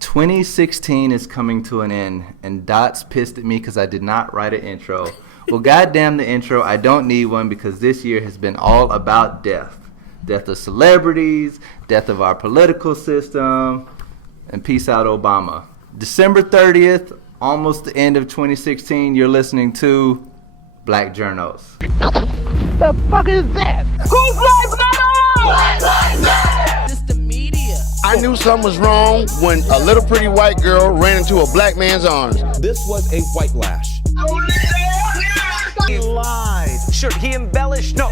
2016 is coming to an end, and Dot's pissed at me because I did not write an intro. Well, goddamn the intro. I don't need one because this year has been all about death. Death of celebrities, death of our political system, and peace out, Obama. December 30th, almost the end of 2016, you're listening to Black Journos. The fuck is that? Whose life matter? Black lives matter! It's the media. I knew something was wrong when a little pretty white girl ran into a black man's arms. This was a white lash. He lied. Sure, he embellished. No.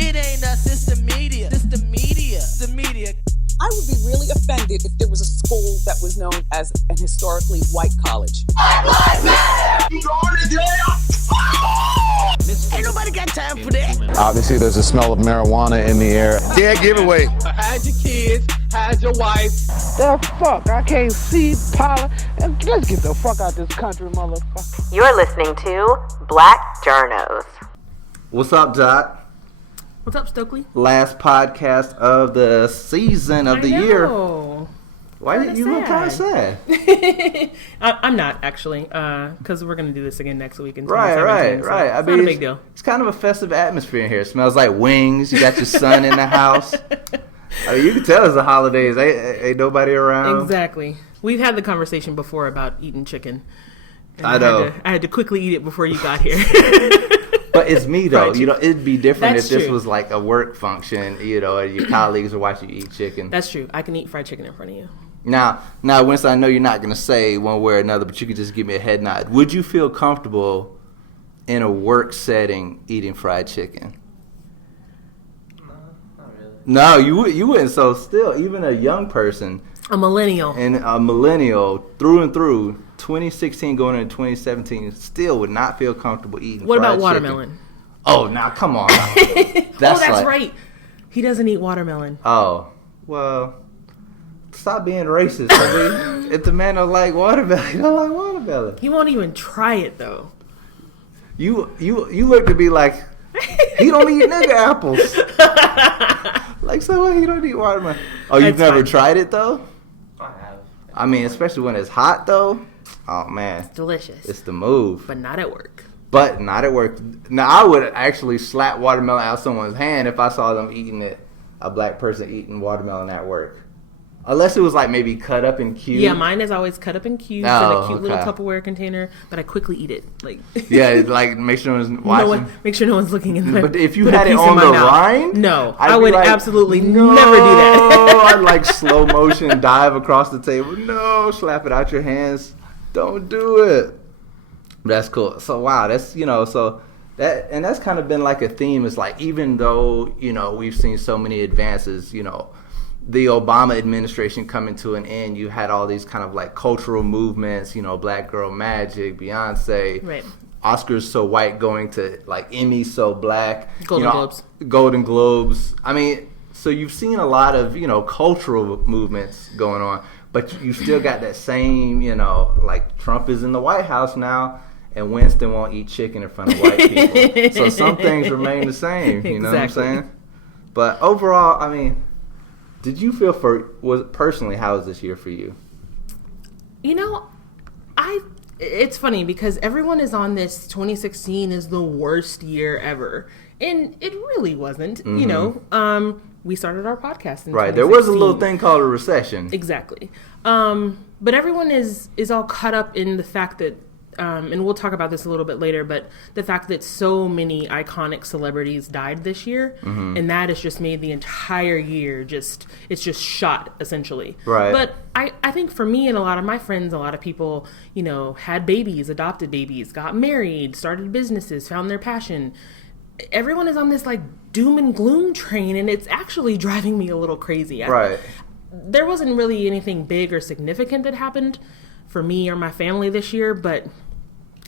It ain't us, it's the media. It's the media. It's the media. I would be really offended if there was a school that was known as an historically white college. Black lives matter! You going to jail? Ain't nobody got time for that. Obviously, there's a smell of marijuana in the air. Dead giveaway. Hide your kids, hide your wife. The fuck? I can't see Paula. Let's get the fuck out this country, motherfucker. You're listening to Black Journos. What's up, Dot? What's up, Stokely? Last podcast of the season of the year. Why did you look kind of sad? I'm not, actually, because we're going to do this again next week. In Right. So I it's mean, not a big deal. It's kind of a festive atmosphere in here. It smells like wings. You got your son in the house. I mean, you can tell it's the holidays. Ain't nobody around. Exactly. We've had the conversation before about eating chicken. And I know. I had to quickly eat it before you got here. But it's me, though. You know, it'd be different That's if this true. was like a work function, you know, and your colleagues are watching you eat chicken. That's true. I can eat fried chicken in front of you. Now, Winston, I know you're not going to say one way or another, but you could just give me a head nod. Would you feel comfortable in a work setting eating fried chicken? No, not really. No, you wouldn't. So still, even a young person. A millennial. And a millennial through and through, 2016 going into 2017, still would not feel comfortable eating What fried about watermelon? chicken. Oh, now come on. That's right. He doesn't eat watermelon. Oh, well, stop being racist. I mean, if the man don't like watermelon, he don't like watermelon. He won't even try it, though. You look to be like, he don't eat nigga apples. Like, so what? He don't eat watermelon. Oh, you've never tried it, though? I have. I mean, especially when it's hot, though. Oh, man. It's delicious. It's the move. But not at work. But not at work. Now, I would actually slap watermelon out of someone's hand if I saw them eating it, a black person eating watermelon at work. Unless it was like maybe cut up in cubes. Yeah, mine is always cut up in cubes in a cute little Tupperware container, but I quickly eat it. Like yeah, like make sure no one's watching. Make sure no one's looking in the. But if you had it on the rind, no, I would like, absolutely never do that. I'd like slow motion dive across the table. No, slap it out your hands. Don't do it. That's cool. So wow, that's so that and that's kind of been like a theme. It's like even though we've seen so many advances, the Obama administration coming to an end, you had all these kind of like cultural movements, Black Girl Magic, Beyonce, right. Oscars so white going to like Emmys so black, Golden Globes. I mean, so you've seen a lot of cultural movements going on, but you still got that same like Trump is in the White House now, and Winston won't eat chicken in front of white people. So some things remain the same. You know what I'm saying? But overall, I mean. Did you feel personally, how was this year for you? It's funny because everyone is on this 2016 is the worst year ever. And it really wasn't, we started our podcast in 2016. Right, there was a little thing called a recession. Exactly. But everyone is all caught up in the fact that and we'll talk about this a little bit later, but the fact that so many iconic celebrities died this year, and that has just made the entire year it's just shot, essentially. Right. But I think for me and a lot of my friends, a lot of people, had babies, adopted babies, got married, started businesses, found their passion. Everyone is on this like doom and gloom train, and it's actually driving me a little crazy. Right. There wasn't really anything big or significant that happened for me or my family this year, but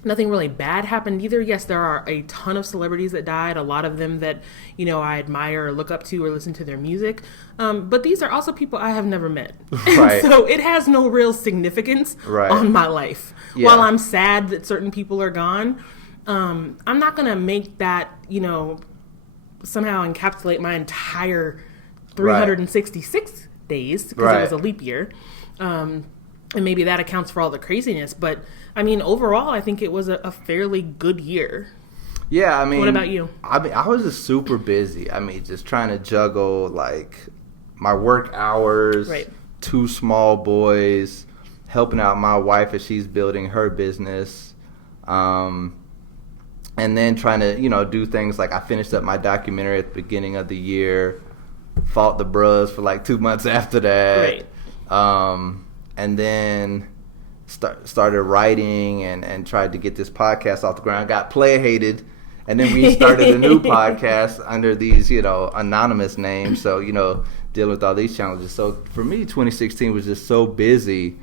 nothing really bad happened either. Yes, there are a ton of celebrities that died, a lot of them that, I admire or look up to or listen to their music. But these are also people I have never met. Right. So it has no real significance on my life. Yeah. While I'm sad that certain people are gone, I'm not going to make that, somehow encapsulate my entire 366 days because it was a leap year. And maybe that accounts for all the craziness. But, I mean, overall, I think it was a fairly good year. Yeah, I mean... What about you? I was just super busy. I mean, just trying to juggle, like, my work hours, right. 2 small boys, helping out my wife as she's building her business, and then trying to, do things like I finished up my documentary at the beginning of the year, fought the bros for like 2 months after that, right. And then started writing and tried to get this podcast off the ground. Got play-hated, and then we started a new podcast under these, anonymous names. So, dealing with all these challenges. So for me, 2016 was just so busy.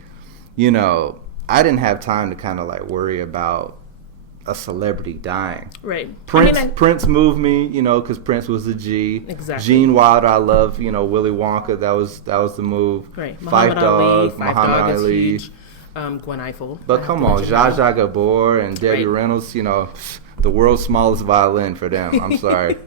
I didn't have time to kind of like worry about a celebrity dying. Right. Prince moved me, because Prince was a G. Exactly. Gene Wilder, I love, Willy Wonka. That was the move. Right. Fife Dog, Muhammad Ali. Huge. Gwen Eiffel. But come on, Zsa Zsa Gabor and Debbie right. Reynolds, the world's smallest violin for them. I'm sorry.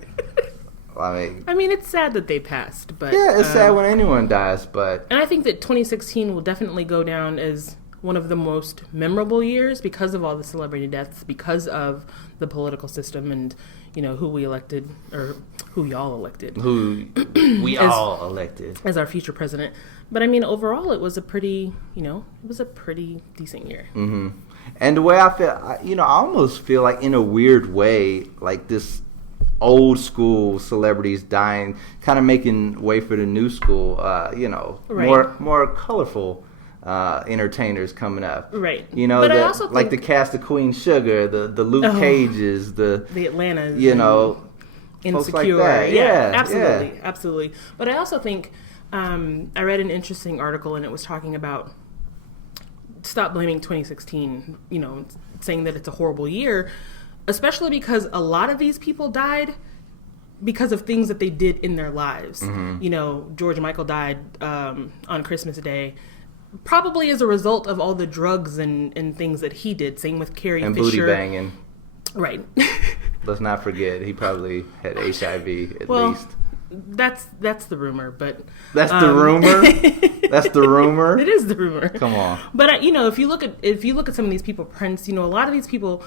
I mean, it's sad that they passed, but yeah, it's sad when anyone dies, but and I think that 2016 will definitely go down as one of the most memorable years because of all the celebrity deaths, because of the political system, and who we elected or who y'all elected, who we all elected as our future president. But I mean, overall, it was a pretty, decent year. Mm-hmm. And the way I feel, I almost feel like in a weird way, like this old school celebrities dying, kind of making way for the new school, right. more colorful entertainers coming up. Right. But I also like the cast of Queen Sugar, the Luke Cages, the Atlantas, Insecure. Insecure. Like Yeah, absolutely. But I also think I read an interesting article, and it was talking about stop blaming 2016, saying that it's a horrible year, especially because a lot of these people died because of things that they did in their lives. Mm-hmm. George Michael died on Christmas Day, probably as a result of all the drugs and things that he did. Same with Carrie and Fisher. Booty banging. Right. Let's not forget, he probably had HIV at least. That's the rumor, but that's the rumor. That's the rumor. It is the rumor. Come on. But if you look at some of these people, Prince, a lot of these people,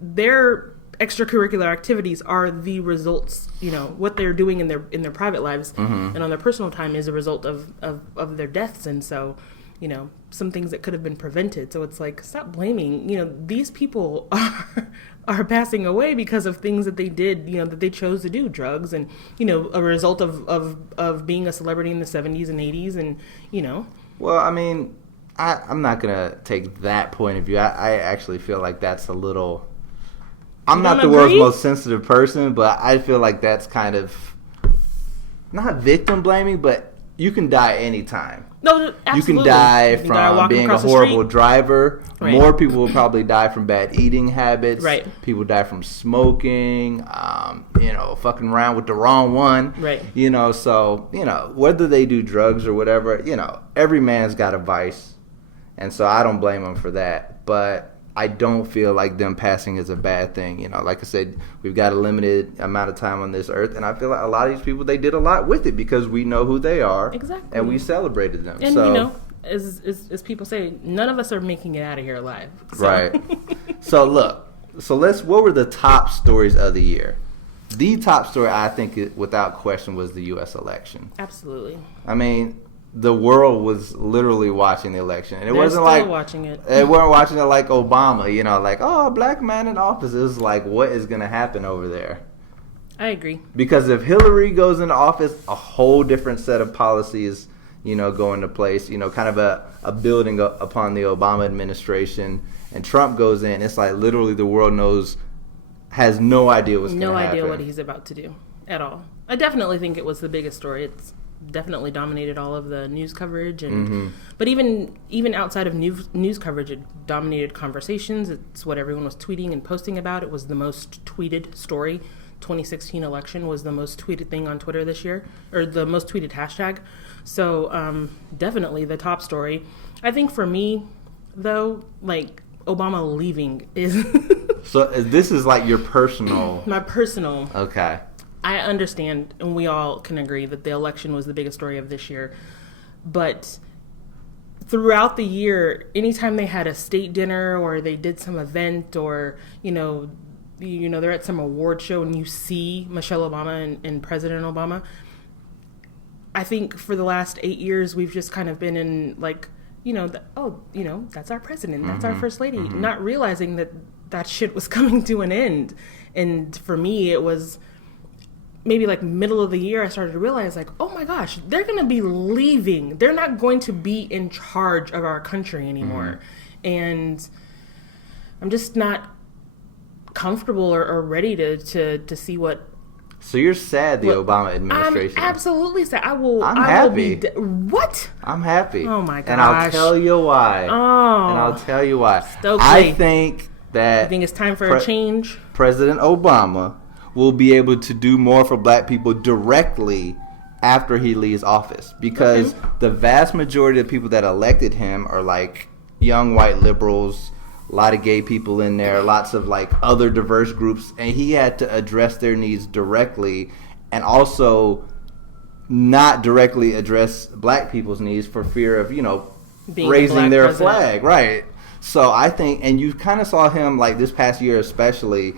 their extracurricular activities are the results. What they're doing in their private lives mm-hmm. and on their personal time is a result of their deaths, and so. Some things that could have been prevented. So it's like, stop blaming. These people are passing away because of things that they did, that they chose to do, drugs, and, a result of being a celebrity in the 70s and 80s, and, Well, I mean, I'm not going to take that point of view. I actually feel like that's a little... I'm not the world's most sensitive person, but I feel like that's kind of... not victim blaming, but you can die anytime. No, absolutely. You can die from being a horrible driver. Right. More people will probably die from bad eating habits. Right. People die from smoking, fucking around with the wrong one. Right. So, whether they do drugs or whatever, every man's got a vice. And so I don't blame them for that. But I don't feel like them passing is a bad thing. Like I said, we've got a limited amount of time on this earth, and I feel like a lot of these people, they did a lot with it because we know who they are. Exactly. And we celebrated them. And, so, as people say, none of us are making it out of here alive. So. Right. So, look. What were the top stories of the year? The top story, I think, without question, was the U.S. election. Absolutely. I mean... the world was literally watching the election. And it They're wasn't still like watching it. They weren't watching it like Obama, like, oh, a black man in office. It was like, what is going to happen over there? I agree. Because if Hillary goes into office, a whole different set of policies, go into place, kind of a building upon the Obama administration. And Trump goes in, it's like literally the world has no idea what's going to happen. No idea what he's about to do at all. I definitely think it was the biggest story. It's definitely dominated all of the news coverage, and mm-hmm. but even outside of news coverage, it dominated conversations. It's what everyone was tweeting and posting about. It was the most tweeted story. 2016 election was the most tweeted thing on Twitter this year, or the most tweeted hashtag. So definitely the top story. I think for me, though, like Obama leaving is So this is like your personal... my personal... Okay. I understand, and we all can agree that the election was the biggest story of this year. But throughout the year, anytime they had a state dinner or they did some event or, they're at some award show and you see Michelle Obama and President Obama, I think for the last 8 years, we've just kind of been in like, that's our president, that's our first lady, not realizing that shit was coming to an end. And for me, it was maybe like middle of the year, I started to realize like, oh my gosh, they're going to be leaving. They're not going to be in charge of our country anymore. And I'm just not comfortable or ready to see what. So you're sad the Obama administration? I'm absolutely sad. I'm happy. What? I'm happy. Oh my gosh. And I'll tell you why. Stokely. I think that. I think it's time for a change. President Obama will be able to do more for black people directly after he leaves office, because the vast majority of people that elected him are like young white liberals, a lot of gay people in there, lots of like other diverse groups, and he had to address their needs directly and also not directly address black people's needs for fear of, raising their flag. Right. So I think, and you kind of saw him like this past year especially,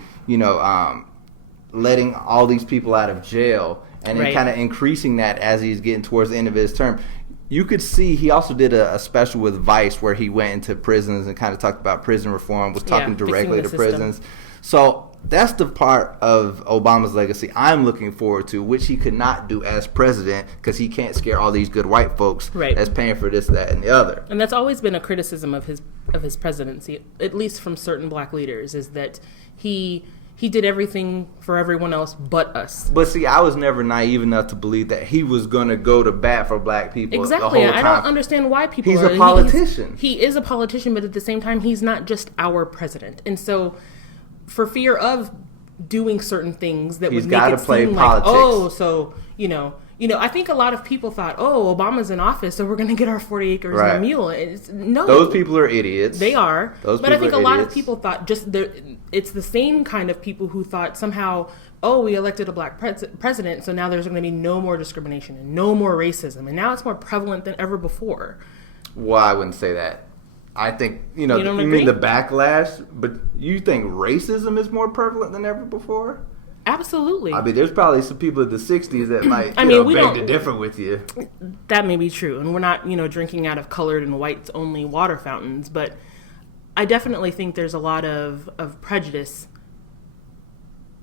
letting all these people out of jail and then kind of increasing that as he's getting towards the end of his term. You could see he also did a special with Vice where he went into prisons and kind of talked about prison reform, was talking directly to prisons. So that's the part of Obama's legacy I'm looking forward to, which he could not do as president because he can't scare all these good white folks that's paying for this, that, and the other. And that's always been a criticism of his presidency, at least from certain black leaders, is that he did everything for everyone else but us. But see, I was never naive enough to believe that he was going to go to bat for black people the whole time. I don't understand why people He's a politician. He is a politician, but at the same time, he's not just our president. And so, for fear of doing certain things that would make it seem like, I think a lot of people thought, Obama's in office, so we're going to get our 40 acres and a mule. No. Those people are idiots. They are. But I think a lot of people thought it's the same kind of people who thought somehow, we elected a black president, so now there's going to be no more discrimination and no more racism. And now it's more prevalent than ever before. Well, I wouldn't say that. I think, you mean the backlash, but you think racism is more prevalent than ever before? Absolutely. I mean, there's probably some people in the 60s that might beg to differ with you. That may be true. And we're not, drinking out of colored and whites only water fountains. But I definitely think there's a lot of prejudice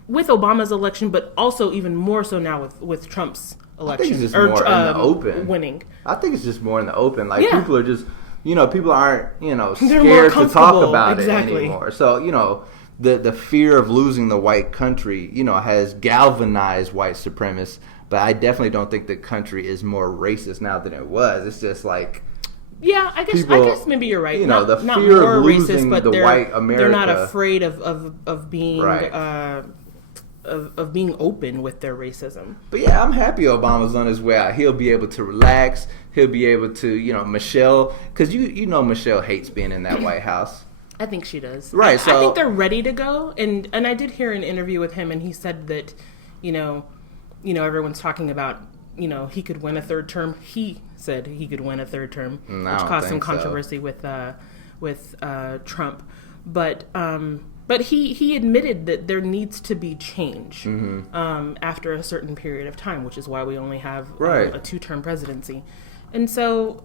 with Obama's election, but also even more so now with Trump's election. I think it's just more in the open. Winning. I think it's just more in the open. Like, people are just, people aren't, scared to talk about it anymore. So, the fear of losing the white country, has galvanized white supremacists. But I definitely don't think the country is more racist now than it was. It's just like, I guess maybe you're right. The fear of losing the white America. They're not afraid of being of being open with their racism. But yeah, I'm happy Obama's on his way out. He'll be able to relax. He'll be able to, Michelle, because Michelle hates being in that White House. I think she does. Right. I think they're ready to go. And I did hear an interview with him, and he said that, everyone's talking about, he could win a third term. He said he could win a third term, which caused some controversy with Trump. But he admitted that there needs to be change after a certain period of time, which is why we only have a 2-term presidency. And so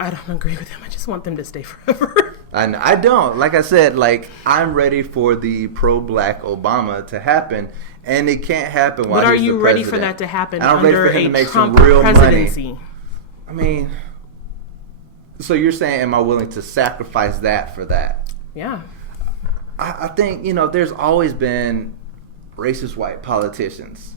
I don't agree with him. I just want them to stay forever. I don't. Like I said, I'm ready for the pro-black Obama to happen, and it can't happen while he's the president. But are you ready for that to happen and I'm under ready for him a to make Trump some real presidency? Money. I mean, so you're saying, am I willing to sacrifice that for that? Yeah. I think, there's always been racist white politicians.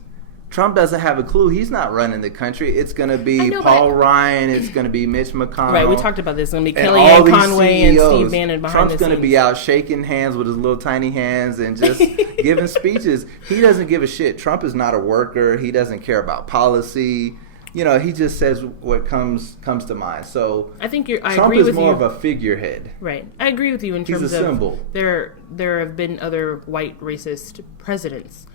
Trump doesn't have a clue. He's not running the country. It's going to be Paul Ryan. It's going to be Mitch McConnell. Right, we talked about this. It's going to be Kellyanne Conway and Steve Bannon behind the scenes. Trump's going to be out shaking hands with his little tiny hands and just giving speeches. He doesn't give a shit. Trump is not a worker. He doesn't care about policy. He just says what comes to mind. So I think I Trump agree is with more you. of a figurehead. Right. I agree with you in terms He's a symbol. of there have been other white racist presidents.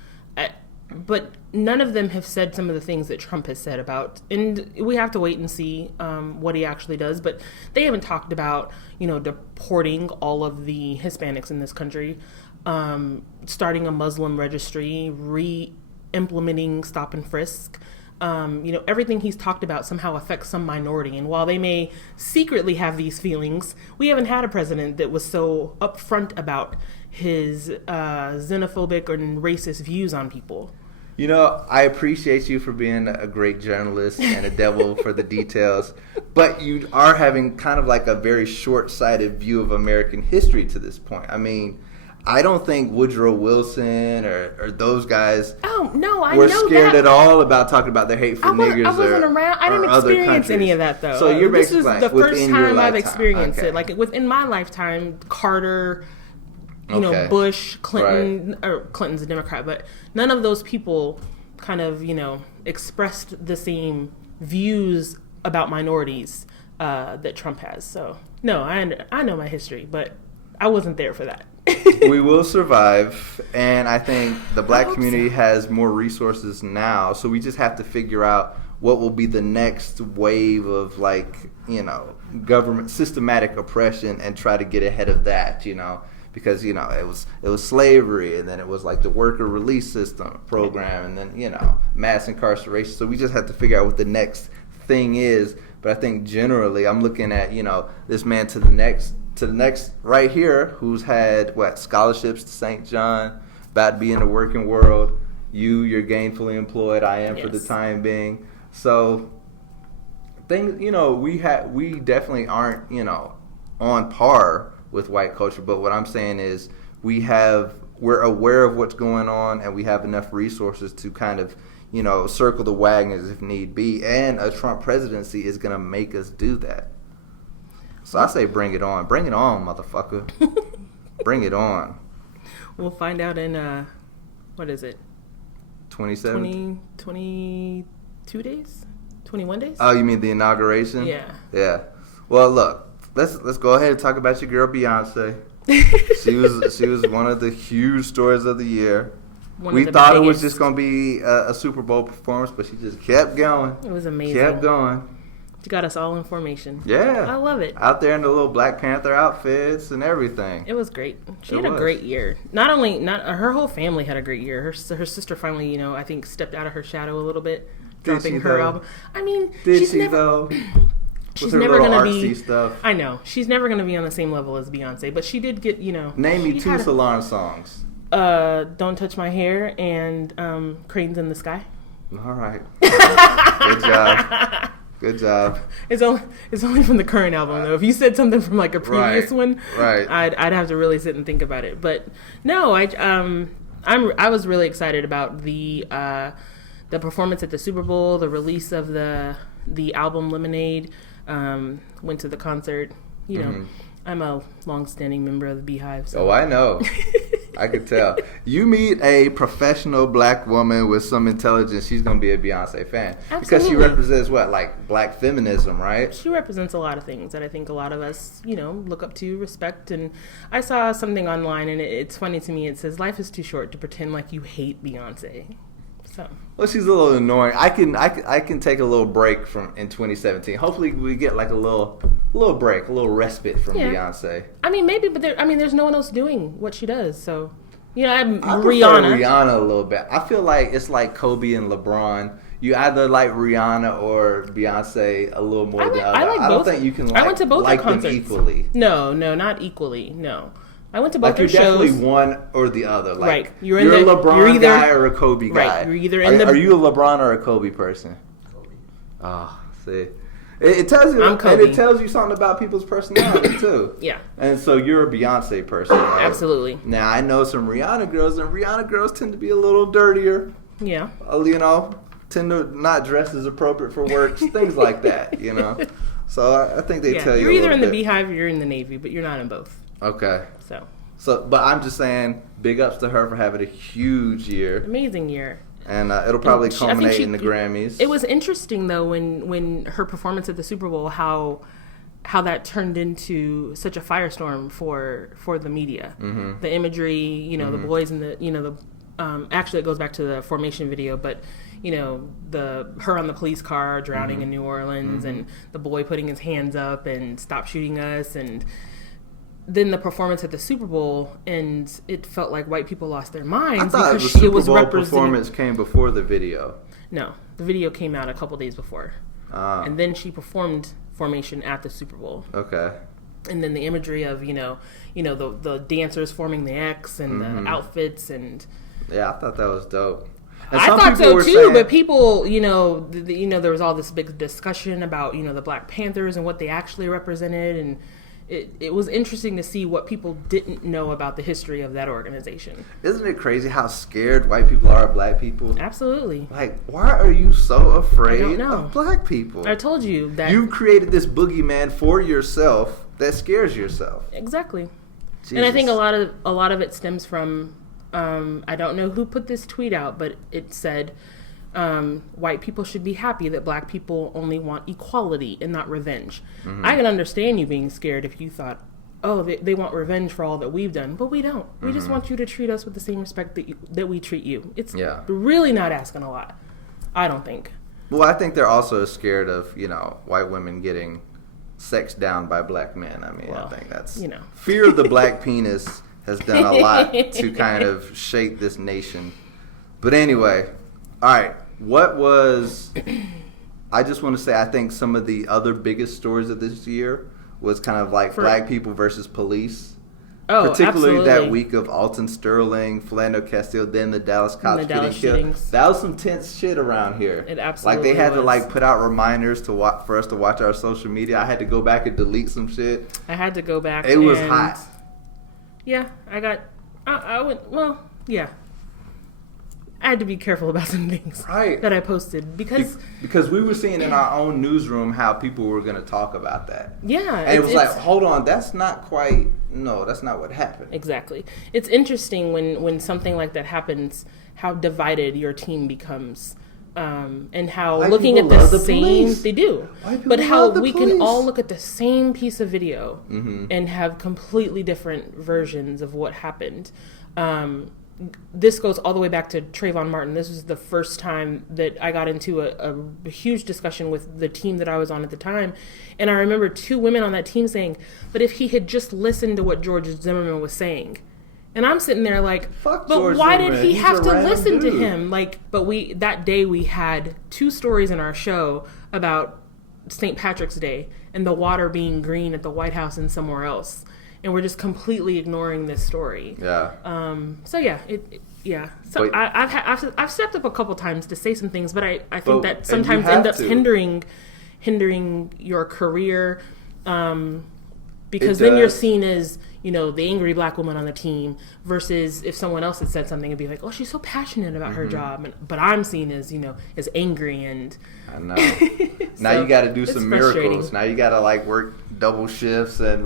but none of them have said some of the things that Trump has said about, and we have to wait and see what he actually does, but they haven't talked about, deporting all of the Hispanics in this country, starting a Muslim registry, re-implementing stop and frisk. Everything he's talked about somehow affects some minority. And while they may secretly have these feelings, we haven't had a president that was so upfront about his xenophobic and racist views on people. I appreciate you for being a great journalist and a devil for the details, but you are having kind of like a very short-sighted view of American history to this point. I mean, I don't think Woodrow Wilson or those guys were scared at all about talking about their hate for niggers. I wasn't around. I didn't experience any of that, though. So you're this basically is the first time I've experienced it. Like within my lifetime, Carter, Bush, Clinton, or Clinton's a Democrat, but none of those people kind of, expressed the same views about minorities that Trump has. So, no, I know my history, but I wasn't there for that. We will survive, and I think the black community has more resources now, so we just have to figure out what will be the next wave of, government systematic oppression and try to get ahead of that, because it was slavery, and then it was like the worker release system program, and then mass incarceration. So we just have to figure out what the next thing is. But I think generally, I'm looking at this man to the next right here, who's had scholarships to St. John, about to be in the working world. You're gainfully employed. I am for the time being. So things, we definitely aren't on par with white culture, but what I'm saying is we're aware of what's going on, and we have enough resources to kind of circle the wagons if need be, and a Trump presidency is going to make us do that. So I say bring it on, motherfucker. Bring it on. We'll find out in what is it, 22 days, 21 days? Oh, you mean the inauguration? Yeah. Well, look, let's go ahead and talk about your girl Beyonce. She was one of the huge stories of the year. We thought it was just going to be a Super Bowl performance, but she just kept going. It was amazing. Kept going. She got us all in formation. Yeah. I love it. Out there in the little Black Panther outfits and everything. It was great. She had a great year. Her whole family had a great year. Her sister finally, I think stepped out of her shadow a little bit, dropping her album. I mean, she's never going to be stuff. I know. She's never going to be on the same level as Beyonce, but she did get, Name me two Solange songs. Don't Touch My Hair and Cranes in the Sky. All right. Good job. Good job. It's only from the current album, though. If you said something from like a previous one, I'd have to really sit and think about it. But no, I was really excited about the performance at the Super Bowl, the release of the album Lemonade. Went to the concert. I'm a long-standing member of the Beehive. So. Oh, I know. I could tell. You meet a professional black woman with some intelligence, she's going to be a Beyonce fan. Absolutely. Because she represents black feminism, right? She represents a lot of things that I think a lot of us, look up to, respect. And I saw something online, and it's funny to me. It says, life is too short to pretend like you hate Beyonce. So. Well, she's a little annoying. I can take a little break in 2017. Hopefully, we get like a little break, a little respite from Beyonce. I mean, maybe, but there's no one else doing what she does. So, I prefer Rihanna a little bit. I feel like it's like Kobe and LeBron. You either like Rihanna or Beyonce a little more than other. I don't think you can I went to both like their concerts. them equally. No, not equally. No. I went to both their shows. You're definitely one or the other. Like, right. You're a LeBron guy or a Kobe guy. Right. You're either in Are you a LeBron or a Kobe person? Kobe. Oh, see. It tells you, I'm Kobe. And it tells you something about people's personality too. Yeah. And so you're a Beyonce person, right? Absolutely. Now I know some Rihanna girls, and Rihanna girls tend to be a little dirtier. Yeah. Tend to not dress as appropriate for work, things like that. So I think they tell you. You're either in the Beehive or you're in the Navy, but you're not in both. Okay. So, but I'm just saying, big ups to her for having a huge year. Amazing year. And it'll probably culminate in the Grammys. It was interesting, though, when her performance at the Super Bowl, how that turned into such a firestorm for the media. Mm-hmm. The imagery, the boys in the actually it goes back to the formation video, but her on the police car drowning in New Orleans, and the boy putting his hands up and stop shooting us, and then the performance at the Super Bowl, and it felt like white people lost their minds. I thought because the Super it was Bowl performance came before the video. No, the video came out a couple days before. And then she performed formation at the Super Bowl. Okay. And then the imagery of, the dancers forming the X and the outfits and... Yeah, I thought that was dope. And I thought so too, but people, there was all this big discussion about, the Black Panthers and what they actually represented, and it was interesting to see what people didn't know about the history of that organization. Isn't it crazy how scared white people are of black people? Absolutely. Like, why are you so afraid know. of black people? I told you that... You created this boogeyman for yourself that scares yourself. Exactly. Jesus. And I think a lot of it stems from... I don't know who put this tweet out, but it said, white people should be happy that black people only want equality and not revenge. I can understand you being scared if you thought, oh, they want revenge for all that we've done, but we don't. We just want you to treat us with the same respect that we treat you. It's really not asking a lot, I don't think. Well, I think they're also scared of, white women getting sexed down by black men. I mean, I think that's... Fear of the black penis has done a lot to kind of shape this nation. But anyway, all right, I just want to say, I think some of the other biggest stories of this year was kind of like black people versus police. Oh, particularly absolutely. that week of Alton Sterling, Philando Castile, then the Dallas cops getting killed. shootings. That was some tense shit around here. It absolutely Like, they had was. to put out reminders for us to watch our social media. I had to go back and delete some shit. I had to go back. It was hot. Yeah, yeah. I had to be careful about some things that I posted because we were seeing in our own newsroom how people were going to talk about that. Yeah. And it was like, hold on, that's not what happened. Exactly. It's interesting when something like that happens, how divided your team becomes. And how White looking at people the love same, police. they do, but how we can all look at the same piece of video and have completely different versions of what happened. This goes all the way back to Trayvon Martin. This was the first time that I got into a huge discussion with the team that I was on at the time. And I remember two women on that team saying, but if he had just listened to what George Zimmerman was saying. And I'm sitting there like, fuck but George why Zimmerman. did he He's have a to random listen to dude. him? But that day we had two stories in our show about St. Patrick's Day and the water being green at the White House and somewhere else. And we're just completely ignoring this story. Yeah. So yeah, So But, I've stepped up a couple times to say some things, but I think that and sometimes you have end up to. hindering your career, because It then you're does. seen as the angry black woman on the team versus if someone else had said something and be like, oh, she's so passionate about her job, but I'm seen as as angry and. I know. Now you got to do some frustrating. miracles. Now you got to work double shifts and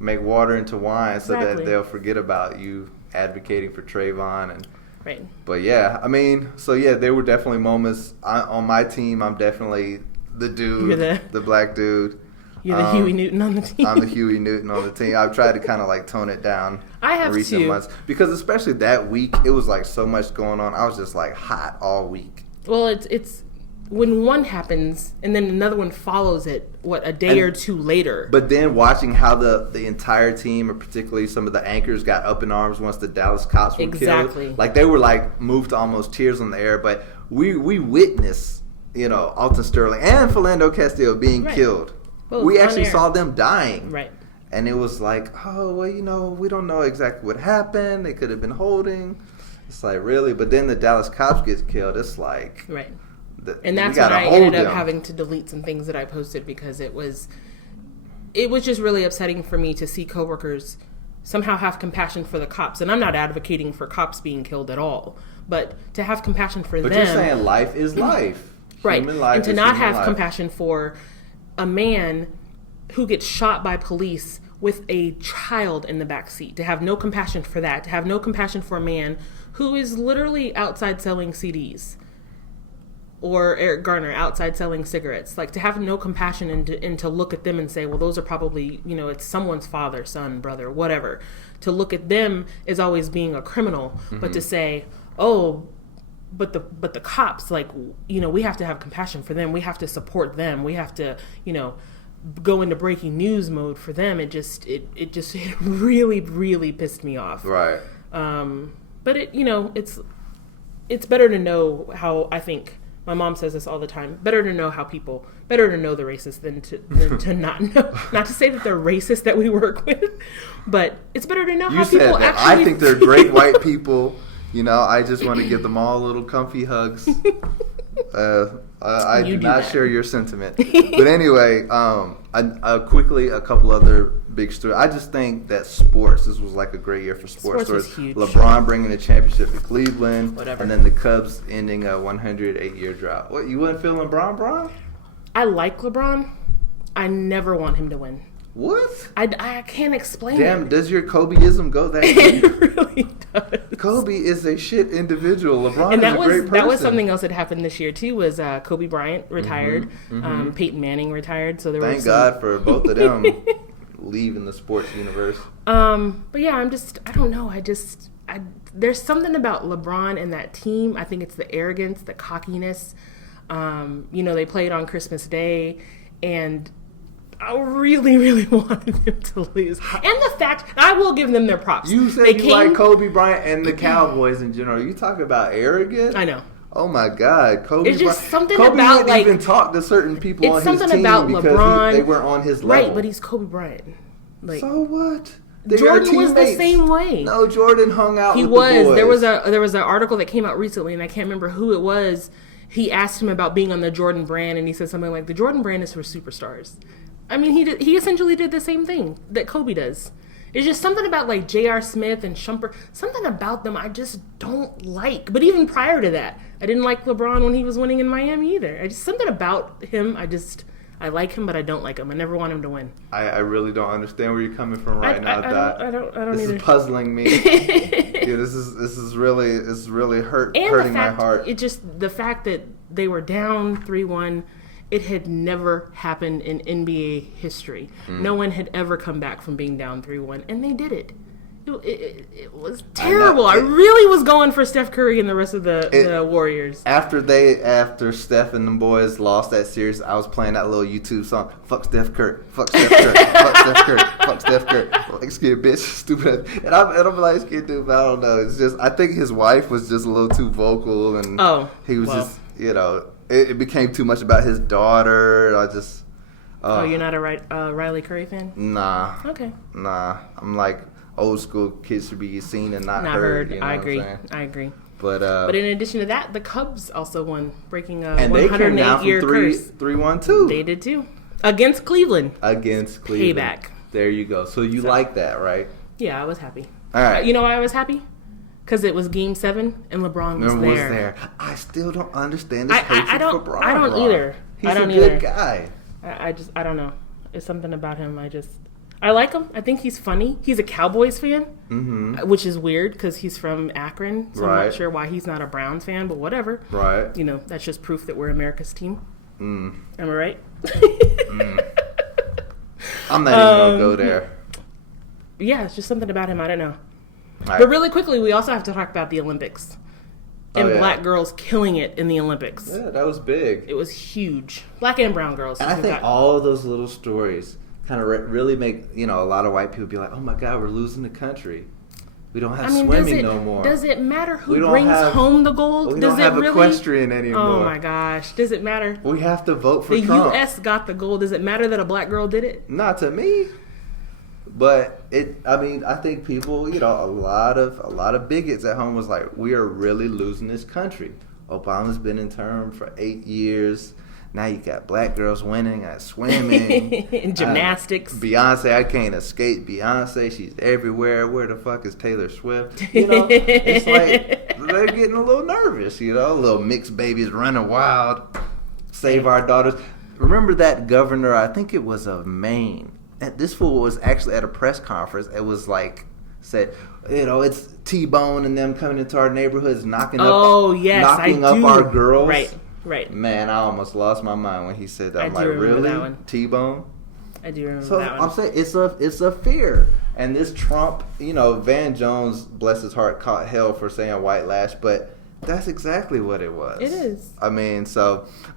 make water into wine so Exactly. that they'll forget about you advocating for Trayvon and. Right. But yeah, I mean, there were definitely moments on my team. I'm definitely the dude, You're the black dude. You're the Huey Newton on the team. I'm the Huey Newton on the team. I've tried to kind of tone it down. I have in recent too. months because especially that week, it was so much going on. I was just hot all week. Well, it's when one happens and then another one follows it, a day or two later. But then watching how the entire team, or particularly some of the anchors, got up in arms once the Dallas cops were Exactly. killed. They were moved to almost tears on the air. But we witnessed, Alton Sterling and Philando Castile being killed. Well, we on actually air. saw them dying. Right. And it was we don't know exactly what happened. They could have been holding. It's really? But then the Dallas cops gets killed. It's Right. We And that's when gotta I hold ended up them. having to delete some things that I posted because it was just really upsetting for me to see coworkers somehow have compassion for the cops. And I'm not advocating for cops being killed at all, but to have compassion for them. But you're saying life is life. Right. Human life And to is not human have life. compassion for a man who gets shot by police with a child in the back seat, to have no compassion for that, to have no compassion for a man who is literally outside selling CDs. or Eric Garner outside selling cigarettes. Like, to have no compassion and to look at them and say, well, those are probably, it's someone's father, son, brother, whatever. To look at them as always being a criminal, but to say, oh, but the cops, like, we have to have compassion for them. We have to support them. We have to, go into breaking news mode for them. It really, really pissed me off. Right. But it's better to know how, I think, my mom says this all the time, better to know the racist than to not know. Not to say that they're racist that we work with, but it's better to know how people actually... I think they're great white people. I just want to give them all little comfy hugs. I do not share your sentiment. But anyway, quickly, a couple other big stories. I just think that this was like a great year for sports. Was huge. LeBron bringing the championship to Cleveland. Whatever. And then the Cubs ending a 108-year drought. What, you wasn't feeling Bron? I like LeBron. I never want him to win. What? I can't explain it. Damn, does your Kobeism go that deep? It really does. Kobe is a shit individual. LeBron is a great person. That was something else that happened this year, too, was Kobe Bryant retired. Peyton Manning retired. So Thank God for both of them leaving the sports universe. But yeah, I don't know. There's something about LeBron and that team. I think it's the arrogance, the cockiness. They played on Christmas Day, and I really, really wanted them to lose. And the fact, I will give them their props. You said you like Kobe Bryant and the Cowboys in general. You talk about arrogant? I know. Oh my God, Kobe! It's just something Kobe about wouldn't even talk to certain people on his team about because LeBron, they weren't on his level. Right, but he's Kobe Bryant. So what? Jordan was the same way. No, Jordan hung out with the boys. There was an article that came out recently, and I can't remember who it was. He asked him about being on the Jordan brand, and he said something like, "The Jordan brand is for superstars." I mean, he essentially did the same thing that Kobe does. It's just something about like J.R. Smith and Shumpert, something about them I just don't like. But even prior to that, I didn't like LeBron when he was winning in Miami either. Something about him, I like him, but I don't like him. I never want him to win. I really don't understand where you're coming from right now, Dot. I don't this either. Is puzzling me. Yeah, this is really hurting my heart. It just, the fact that they were down 3-1. It had never happened in NBA history. No one had ever come back from being down 3-1, and they did it. It was terrible. I really was going for Steph Curry and the rest of the Warriors. After Steph and them boys lost that series, I was playing that little YouTube song, "Fuck Steph Curry, fuck Steph Curry, fuck Steph Curry, fuck Steph Curry." Like, scared bitch, stupid. And I'm like, scared dude, but I don't know. It's just, I think his wife was just a little too vocal, and he was just, it became too much about his daughter. You're not a Riley Curry fan? Nah. Okay. Nah. I'm like, old school kids should be seen and not heard. You know I agree. But in addition to that, the Cubs also won, breaking a 108-year curse. 3-1 too. They did too. Against Cleveland. Payback. There you go. So you like that, right? Yeah, I was happy. All right. You know why I was happy? Because it was Game 7 and LeBron was there. I still don't understand this hatred for LeBron. I don't either. He's a good guy. I don't know. It's something about him. I like him. I think he's funny. He's a Cowboys fan, which is weird because he's from Akron. So I'm not sure why he's not a Browns fan, but whatever. Right. That's just proof that we're America's team. Am I right? I'm not even going to go there. Yeah, it's just something about him. I don't know. Right. But really quickly, we also have to talk about the Olympics. And black girls killing it in the Olympics. Yeah, that was big. It was huge. Black and brown girls. And I think all of those little stories kind of really make, a lot of white people be like, oh my God, we're losing the country. We don't have swimming no more. Does it matter who brings home the gold? We don't have equestrian anymore. Oh my gosh. Does it matter? We have to vote for Trump. The U.S. got the gold. Does it matter that a black girl did it? Not to me. But I think people, a lot of bigots at home was like, we are really losing this country. Obama's been in term for 8 years. Now you got black girls winning at swimming. And gymnastics. Beyonce, I can't escape Beyonce. She's everywhere. Where the fuck is Taylor Swift? It's like they're getting a little nervous, little mixed babies running wild. Save our daughters. Remember that governor, I think it was of Maine. This fool was actually at a press conference. It was like, said, it's T-Bone and them coming into our neighborhoods knocking up our girls. Right. Right. Man, I almost lost my mind when he said that. I I'm do like, remember really? that one. T-Bone? I do remember So that one. I'm saying it's a fear. And this Trump, Van Jones, bless his heart, caught hell for saying white lash, but that's exactly what it was. It is. I mean,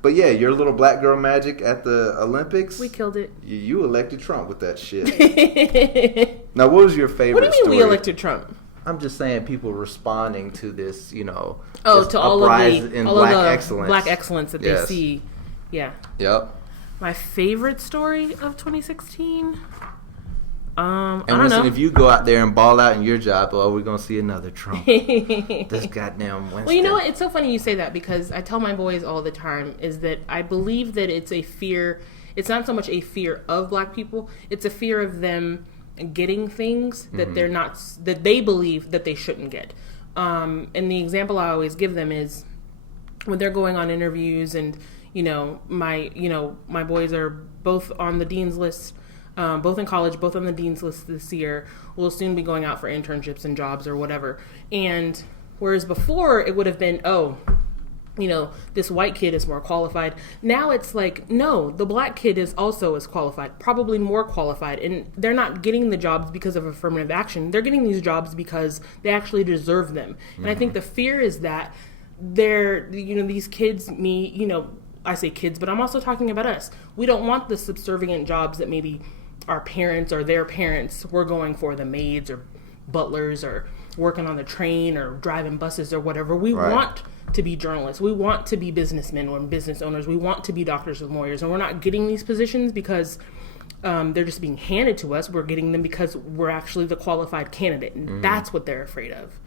but yeah, your little black girl magic at the Olympics. We killed it. You elected Trump with that shit. Now, what was your favorite What do you mean story? we elected Trump? I'm just saying people responding to this, this to all of the black excellence that they see. Yeah. Yep. My favorite story of 2016. And listen, if you go out there and ball out in your job, we're gonna see another Trump. This goddamn Wednesday. Well, you know what? It's so funny you say that because I tell my boys all the time is that I believe that it's a fear. It's not so much a fear of black people. It's a fear of them getting things that they're not, that they believe that they shouldn't get. And the example I always give them is when they're going on interviews and my boys are both on the dean's list. Both in college, both on the dean's list this year, will soon be going out for internships and jobs or whatever. And whereas before it would have been, this white kid is more qualified. Now it's like, no, the black kid is also as qualified, probably more qualified. And they're not getting the jobs because of affirmative action. They're getting these jobs because they actually deserve them. And I think the fear is that these kids, I say kids, but I'm also talking about us. We don't want the subservient jobs that maybe our parents or their parents were going for, the maids or butlers or working on the train or driving buses or whatever. We want to be journalists. We want to be businessmen or business owners. We want to be doctors and lawyers. And we're not getting these positions because they're just being handed to us. We're getting them because we're actually the qualified candidate. And that's what they're afraid of.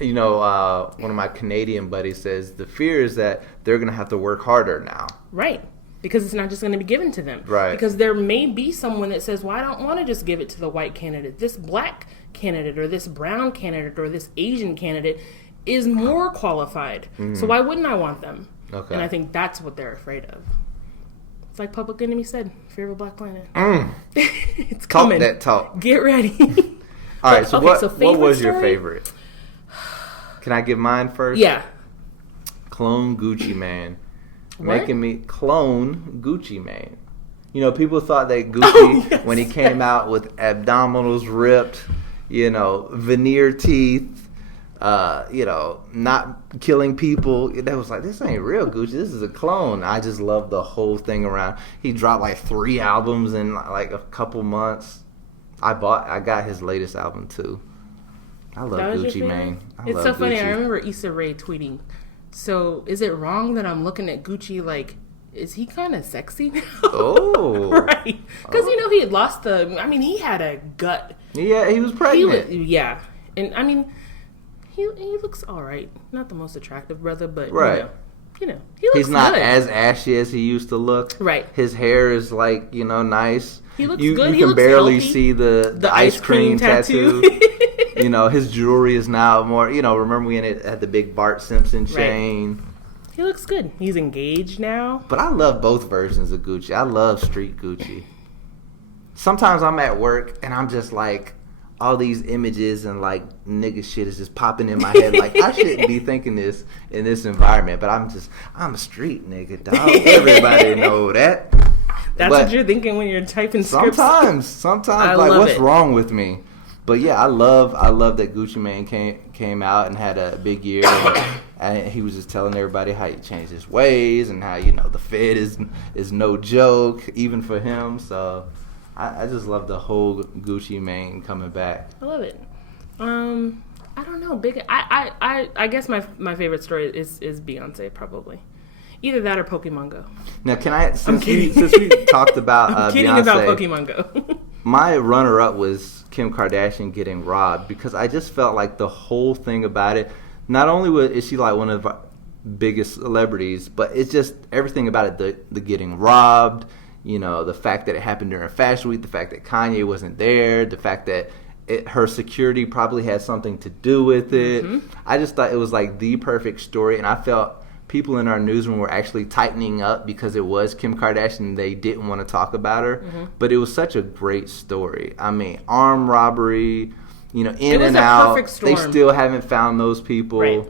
One of my Canadian buddies says the fear is that they're going to have to work harder now. Right. Because it's not just going to be given to them. Right. Because there may be someone that says, well, I don't want to just give it to the white candidate. This black candidate or this brown candidate or this Asian candidate is more qualified. So why wouldn't I want them? Okay. And I think that's what they're afraid of. It's like Public Enemy said, fear of a black planet. It's coming. Talk that talk. Get ready. All right, so what was your story? favorite? Can I give mine first? Yeah. Clone Gucci Mane. What? Making me clone Gucci Mane. People thought that Gucci, when he came out with abdominals ripped, veneer teeth, not killing people. They was like, this ain't real Gucci. This is a clone. I just love the whole thing around. He dropped like 3 albums in like a couple months. I got his latest album too. I love Gucci Mane. It's so funny. I remember Issa Rae tweeting, so is it wrong that I'm looking at Gucci like, is he kind of sexy now? Oh. Right. Because, he had lost he had a gut. Yeah, he was pregnant. And, he looks all right. Not the most attractive brother, but, right. He looks He's not good. as ashy as he used to look. Right. His hair is like, nice. He looks good. You can looks barely healthy. see the ice cream tattoo. His jewelry is now more, remember we had the big Bart Simpson chain. Right. He looks good. He's engaged now. But I love both versions of Gucci. I love street Gucci. Sometimes I'm at work and I'm just like, all these images and like nigga shit is just popping in my head. Like I shouldn't be thinking this in this environment, but I'm a street nigga, dog. Everybody know that. That's what you're thinking when you're typing scripts. Sometimes like what's wrong with me? But yeah, I love that Gucci Mane came out and had a big year, and he was just telling everybody how he changed his ways and how the Fed is no joke even for him. So I just love the whole Gucci Mane coming back. I love it. I don't know. I guess my favorite story is Beyonce probably. Either that or Pokemon Go. Now, since we talked about I'm kidding Beyonce, about Pokemon Go. My runner-up was Kim Kardashian getting robbed because I just felt like the whole thing about it, not only is she like one of the biggest celebrities, but it's just everything about it, the getting robbed, the fact that it happened during Fashion Week, the fact that Kanye wasn't there, the fact that her security probably had something to do with it. I just thought it was like the perfect story, and I felt people in our newsroom were actually tightening up because it was Kim Kardashian and they didn't want to talk about her. But it was such a great story. I mean, armed robbery, in and out. They still haven't found those people. Right.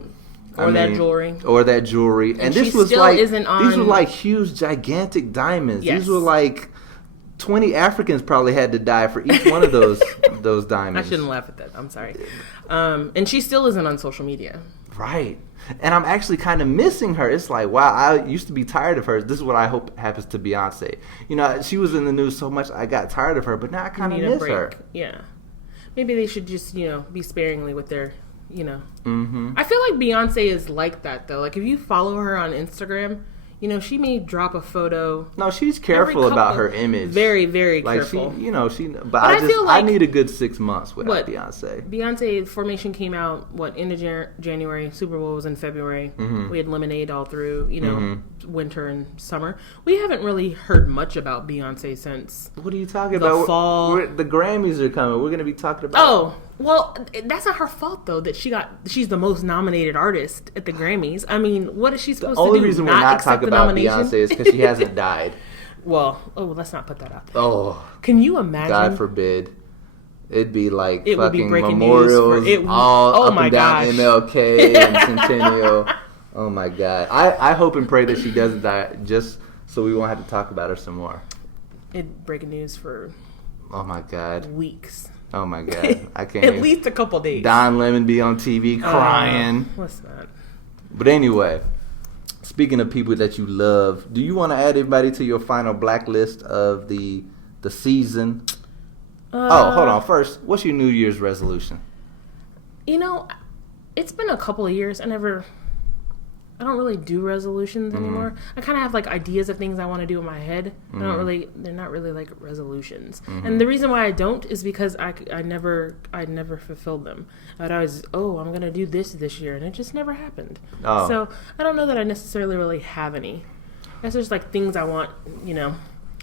Or that jewelry. Or that jewelry. And this was still like isn't on... these were like huge, gigantic diamonds. Yes. These were like 20 Africans probably had to die for each one of those diamonds. I shouldn't laugh at that. I'm sorry. And she still isn't on social media. Right. And I'm actually kind of missing her. It's like, wow, I used to be tired of her. This is what I hope happens to Beyonce. You know, she was in the news so much I got tired of her, but now I kind of miss her. Yeah. Maybe they should just, be sparingly with their, Mm-hmm. I feel like Beyonce is like that, though. Like, if you follow her on Instagram, she may drop a photo. No, she's careful about her image. Very, very like careful. But I feel like I need a good 6 months without Beyonce. Beyonce Formation came out, end of January. Super Bowl was in February. Mm-hmm. We had Lemonade all through, winter and summer. We haven't really heard much about Beyonce since. What are you talking about? Fall. The Grammys are coming. We're going to be talking about... Oh, well, that's not her fault, though, that she's the most nominated artist at the Grammys. I mean, what is she supposed to do? The only reason we're not talking about Beyonce is because she hasn't died. Well, let's not put that out there. Oh. Can you imagine? God forbid. It'd be like it fucking would be memorials all up and down MLK and Centennial. Oh, my God. I hope and pray that she doesn't die just so we won't have to talk about her some more. Breaking news for... Oh, my God. Weeks. Oh, my God. I can't. At least a couple days. Don Lemon be on TV crying. What's that? But anyway, speaking of people that you love, do you want to add anybody to your final blacklist of the season? Hold on. First, what's your New Year's resolution? It's been a couple of years. I don't really do resolutions anymore. I kind of have like ideas of things I want to do in my head. They're not really like resolutions. And the reason why I don't is because I never fulfilled them. I'd always, I'm going to do this year. And it just never happened. Oh. So I don't know that I necessarily really have any. That's just like things I want,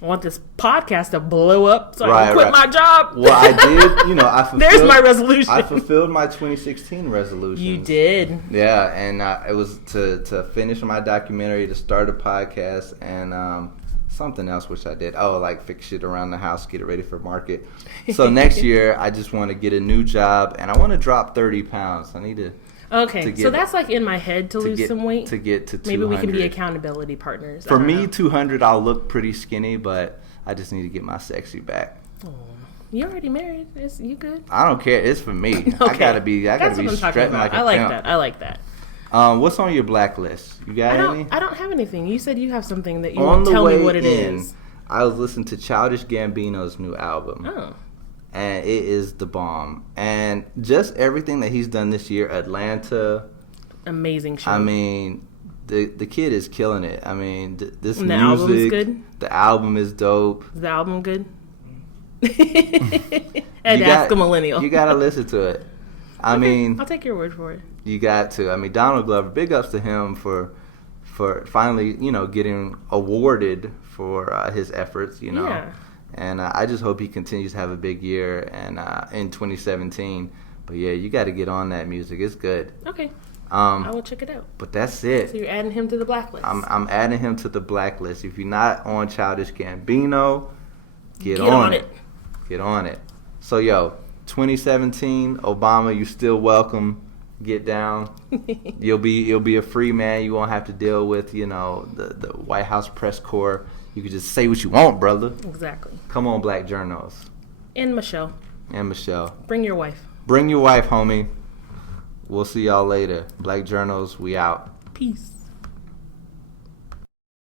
I want this podcast to blow up so I can quit my job. Well, I did, I fulfilled... There's my resolution. I fulfilled my 2016 resolution. You did. Yeah, and it was to finish my documentary, to start a podcast, and something else which I did. Like fix shit around the house, get it ready for market. So next year, I just want to get a new job, and I want to drop 30 pounds. I need to... Okay, so that's like in my head to lose some weight. To get to 200. Maybe we can be accountability partners. For me, 200, I'll look pretty skinny, but I just need to get my sexy back. Oh, you already married? You good? I don't care. It's for me. Okay. I gotta be strutting like a pimp. I like that. What's on your blacklist? You got any? I don't have anything. You said you have something that you want to tell me what it is. I was listening to Childish Gambino's new album. Oh. And it is the bomb. And just everything that he's done this year, Atlanta. Amazing show. I mean, the kid is killing it. I mean, this and the music. album is good? The album is dope. Is the album good? And ask a millennial. You got to listen to it. I mean. I'll take your word for it. You got to. I mean, Donald Glover, big ups to him for finally, getting awarded for his efforts, Yeah. And I just hope he continues to have a big year and in 2017. But yeah, you got to get on that music. It's good. Okay. I will check it out. But that's it. So you're adding him to the blacklist. I'm adding him to the blacklist. If you're not on Childish Gambino, get on it. Get on it. So 2017, Obama, you still welcome. Get down. You'll be a free man. You won't have to deal with the White House press corps. You can just say what you want, brother. Exactly. Come on, Black Journos. And Michelle. Bring your wife. Bring your wife, homie. We'll see y'all later. Black Journos, we out. Peace.